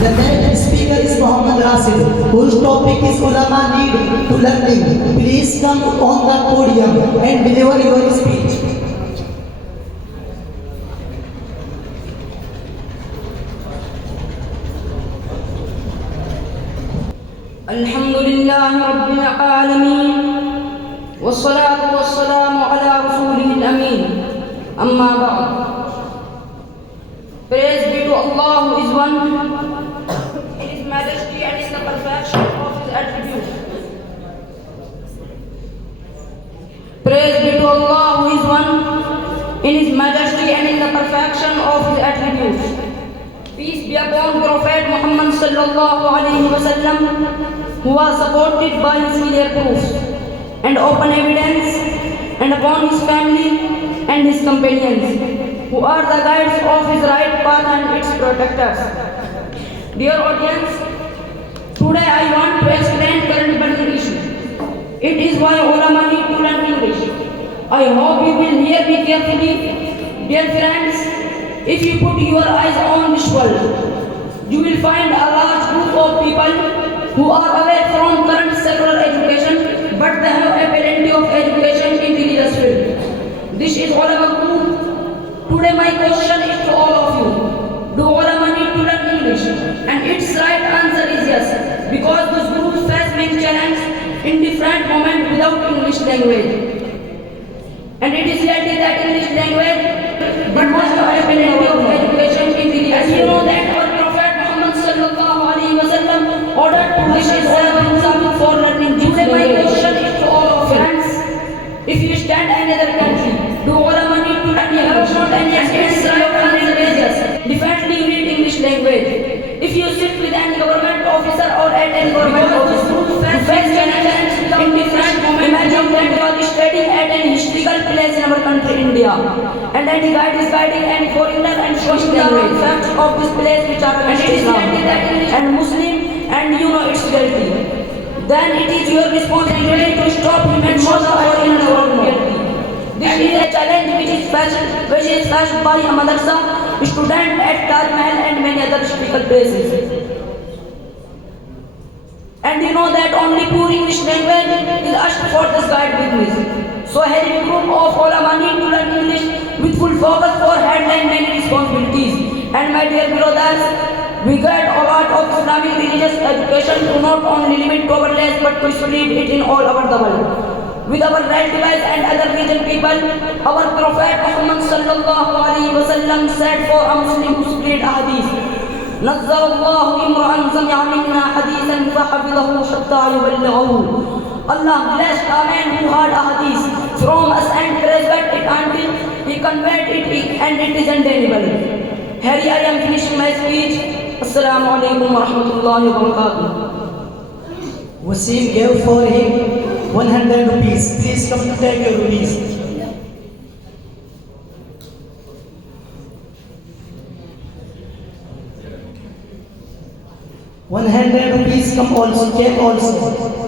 The next speaker is Muhammad Rasid, whose topic is Ulama Need to Learning. Please come on the podium and deliver your speech. الحمدللہ رب العالمین والصلاة والسلام على رسوله الامین اما بعد. Praise be to Allah who is one in His majesty and in the perfection of His attributes. Praise be to Allah who is one in His majesty and in the perfection of His attributes. Peace be upon Prophet Muhammad sallallahu alayhi wa sallam, who was supported by his clear proofs and open evidence, and upon his family and his companions, who are the guides of his right path and its protectors. Dear audience, today I want to explain current burning issue. It is why ulama need to learn English. I hope you will hear me carefully. Dear friends, if you put your eyes on this world, you will find a large group of people who are away from current secular education, but they have a plenty of education in religious field. This is ulama group. Today my question is to all of you. Do ulama need to learn English? And its right answer is yes, because this group face many challenges in different moments without English language. And it is reality that English language, but must have a plenty of education in religious field. And you know that our Prophet Muhammad sallallahu alayhi wa sallam ordered to wish his servants for learning English. Today my question is to all of friends. If you stand in another country, do ulama need to learn English? Not any its right answer is yes. Definitely you need English language. If you sit with any government officer or at any government office, face challenges in different moments. Imagine that you are studying at an historical place in our country, India, and any guide is guiding any foreigner and showing the facts of this place which are Islam and Muslim, and you know its reality. Then it is your responsibility to stop him and show the foreigner reality. This is a challenge which is faced by a Madrasa student at Talib and many other historical places. And you know that only pure English language is asked for this guide business. So here a group of ulama need to learn English with full focus for handling many responsibilities. And my dear brothers, we get a lot of Islamic religious education to not only limit to our lands but to spread it in all over the world. With our relatives and other religion people, our Prophet Muhammad sallallahu alayhi wa sallam said for a Muslim to spread a hadith. نَزَّرَ اللَّهُ إِمْرَأً سَمِعَ مِنَّا حَدِيثًا فَحَفِظَهُ حَتَّى يُبَلِّغَهُ. Allah blessed a man who heard a hadith from us and preserved it until he conveyed it, and it is undeniable. Here I am finishing my speech. Assalamu alaikum wa rahmatullahi wa barakatuh. Wasim gave for him 100 rupees. Please come to take your rupees. ₹100 come also, check also.